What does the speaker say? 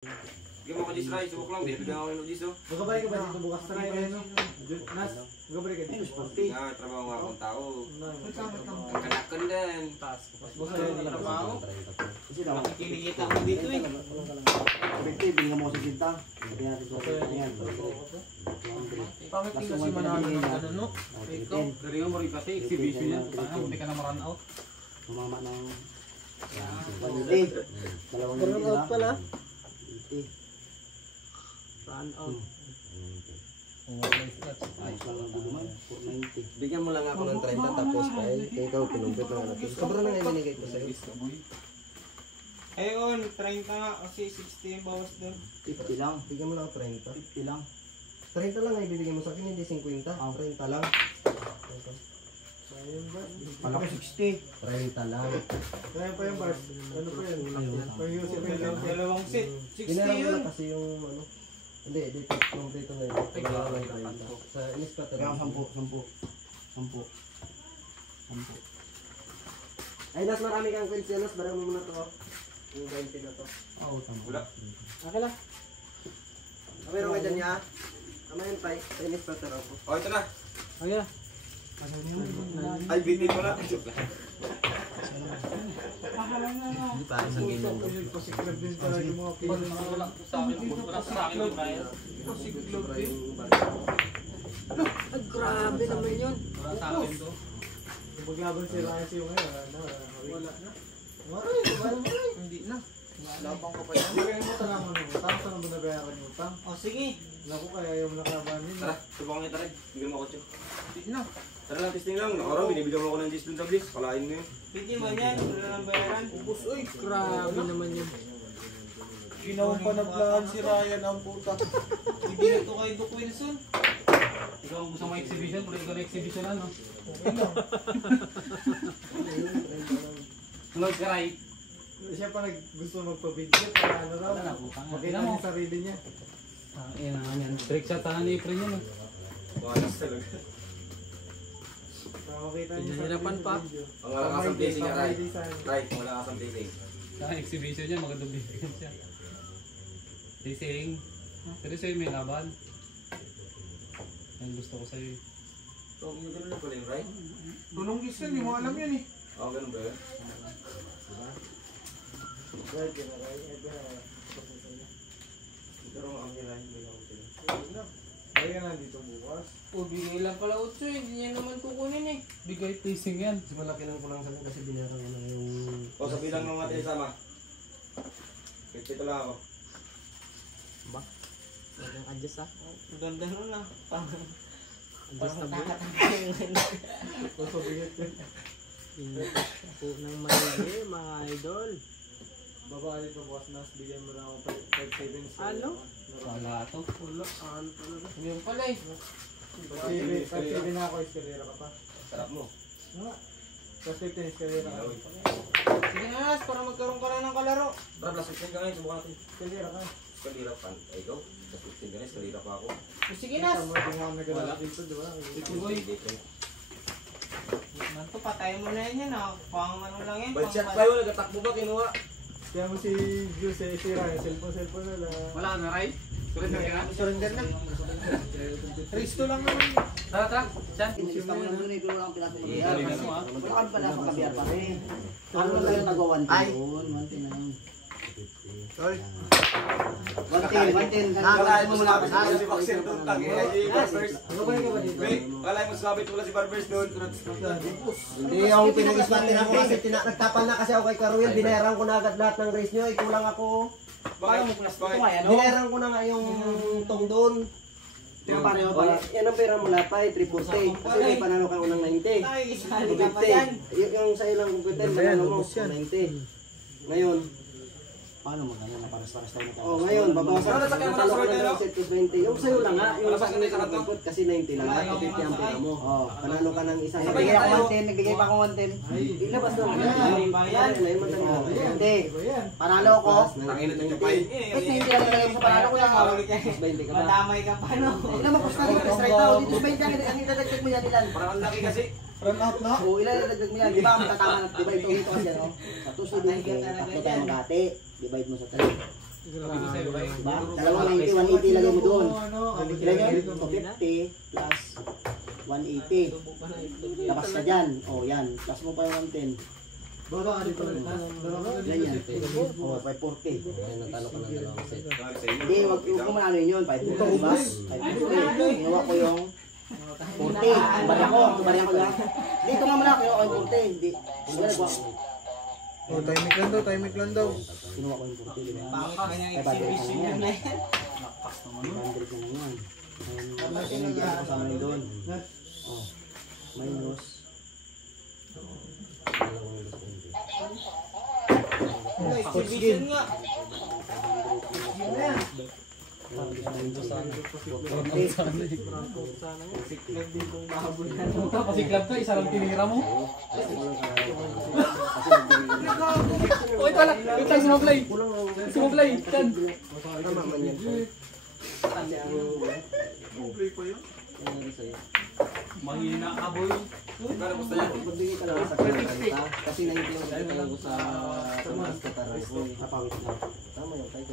Bigyan mo ko Jis Ray, subok lang. Bibigyan ako ng Jis, oh. Magkabalik ka ba dito bukas na rin, ano? Nas, magkabalik ka dito. Nga, trabaho nga akong tao. Ang kanakan din. Mas bukas na rin trabaho. Kasi daw, Kinikita mo dito eh. effective, hindi mo kasi sinta. Hindi natin so yan. Pangit din kasi manalo ng ano no? Ikaw. Galing mo rin kasi exhibition yan. Paano hindi ka na ma-run out? Sumama ng 180. Dalawang Run out pala. 80. Run out. Ayos lang ang guduman. 490. Bigyan mo lang ako ng 30 tapos kaya ikaw pinumpit lang natin. Sobrang na yung binigay ko sa'yo. Ayun, 30 nga kasi 60 yung bawas doon. 50 lang. Bigyan mo lang ako 30. 50 lang. 30 lang ay bibigyan mo sa akin, hindi 50. 30 lang. Palaki 60. 30 lang. Kaya pa yung bars. Ano pa yan? Pag-usip pa yun. Dalawang set. 60 Ginarang mo yun. lang kasi yung ano. Hindi, dito kompleto na yun. Ginarang lang 30. Sa inis pa Kaya 10. 10. Ay, Nas, marami kang kwensyanos. Barang mo muna to. Yung 20 na to. Oo, 10. Wala. Okay lang. Meron ka dyan niya. Tama yun, Pai. Sa inis pa taro ko. O, ito na. Okay lang. Ay, bitin mo na. Joke lang. Hindi pa, isang ganyan mo. Pasiklab din talaga yung mga kilos. Wala sa akin. Wala sa akin yung bayad. Pasiklab din. Ay, grabe naman yun. Wala sa akin to. Kung maglaban si Ryan yung ngayon, wala na. Wala na. Hindi na. Labang ka pa yan. Hindi kayo mo tanang mo ng utang. Saan mo nabayaran yung utang? O sige. Naku, kaya yung nakabanin. Tara, subukan kita rin. Bigyan mo ako siya. Hindi na. Tara lang, testing lang. Nakaraw, binibigyan mo ako ng 10 dun sa Bliss. Kalain mo yun. Pwede ba yan? Wala nang bayaran. Ubus. Uy, grabe naman yun. Ginawang panablaan si Ryan ang puta. Hindi na to kay Doc Wilson. Ikaw ang gusto mo exhibition, pero ikaw na exhibition ano? Okay lang. Sunod ka right. Siya pa gusto magpa-video para ano raw. Wala na, putang ina. Makita Tingnan mo. niya sarili niya. Ayan na yan. Trick shot tahan ni Efren yun. Balas talaga. Para makita niya Pinahirapan pa. video. Ang wala kasang placing ka, Ray. design. Ray, wala kasang placing. Sa exhibition niya, magandang bigyan siya. Tising. Pero sa'yo may laban. Yan gusto ko sa'yo. So, ganun na pala yung Ray? Tulong gis yan, hindi mo alam yan eh. Oo, ganun ba yun? Right, yun na right. Pero ang Ray, may lang sila. Kaya ka nandito bukas. O, bigay lang pala 8 eh. Hindi niya naman kukunin eh. Bigay tising yan. Kasi malaki lang ko lang sa kasi binayaran ko na yung... O, sa bilang ng mga sama. Pito lang ako. Walang adjust ah. Ganda nun ah. Adjust na buo. Pasabigat yun. Po ng maigi, mga idol. Baba dito bukas nas, bigyan mo na ako 5 seconds. Ano? Wala to. Wala, ano talaga. Yun pala eh. 5 seconds na ako, eskalera ka pa. Sarap mo. Nga. Tapos 15 eskalera ka. Sige na Nas, para magkaroon ka na ng kalaro. Tara, plus 15 ka ngayon, subukan natin. Eskalera ka. Kalira pa. Ay, ikaw. Plus 15 ka ngayon, kalira pa ako. O, sige Kita Nas. mo, hindi nga naglalaro dito, di ba? Nanto, patayin mo na yan ah. Pang ano lang yan. Bad shot pa yun, nagtatakbo ba, kinuha? Kaya mo si Jose, si Ryan, cellphone na lang. Wala ka na, right? Surrender ka na? Surrender na. Risto lang naman. Tara, tara. Diyan. Kinilista mo lang doon eh, kung wala kang pinasok ng Galing biyar. ano ah. Wala kang pinasok ng biyar pa rin. Ano lang tayo nagawa 1 Ay. doon, 1 na yun. Sorry. 1 Kalahin mo muna sumabit wala si Boxer doon. Tagi, ay, Barbers. Magkabalik ka ba dito? Wait, kalahin mo sumabit wala si Barbers doon. Hindi ako pinag-ismatin ako kasi nagtapal na kasi ako kay Karuel. Binayaran ko na agad lahat ng race nyo. Ikulang ako. Bakit? Bakit? Binayaran ko na nga yung tong doon. Tingnan paano yun, Wala, yan ang pera mo lahat pa, 340. Kasi may panalo ka unang 90. Ay, isali ka pa yan. 250. Yung sa ilang computer, panalo mo, 90. Ngayon, Paano magkano na paras-paras tayo na oh ngayon, babawasan Ano, ko. nasakyan mo na Natalo sa ko Royal, ng set plus 20. Yung sa'yo lang nga, yung Wala sa sa akin kanila yung computer kasi 90 lang. Lahat 50 ang pera mo. Oh, panalo ka ng isang. Nagbigay ako 110, nagbigay pa ako 110. Ilabas na lang. Ay, bayan. Hindi. Ba yan? Panalo ko. Tangin na yung pay. Eh, 90 lang nilagay mo sa panalo ko lang. Plus 20 ka pa. Madamay ka pa no. Hindi naman pusta dito, straight out. Dito 20 ang idadagdag mo yan ilan. Parang ang laki kasi. Run out na? Oo, ilan idadagdag mo yan. Di ba, matatama na. Divide ko dito kasi ano. Sa 2 tatlo tayo magkati. Divide mo sa 3. Sabi ko sa'yo kayo. Diba? Dalawang 90, 180 lagay mo doon. Ano, Ilagay mo 250 plus 180. Tubo pa na itlog. Labas ka dyan. O yan. Plus mo pa yung 110. Baba ka dito ulit. Ganyan. O 540. Ayun, natalo ka ng dalawang set. Hindi, wag ko maano yun. 540 diba? 540. Ginawa ko yung 40. Bariyan ko lang. Dito nga malaki yung 40. Hindi. Wala nagwa. Oh, timing lang daw. Kinuha ko yung 40. Diba? Pangit na yung 500 exhibition ka yun na na yan. yan. 500 ka na yan. Ayun, hindi ako kasama yun doon. O. Minus. Exhibition nga. Siklab din kung mahabol na. Puta, pasiklab ka, isa lang tinira mo. Oh, ito lang. Ito lang, sumablay. Sumablay, yan. Mahina ka, boy. Magbigay ka lang sa kanila. Kasi naintindihan ko sa tumas ka taray. Napawit na. Tama yung kahit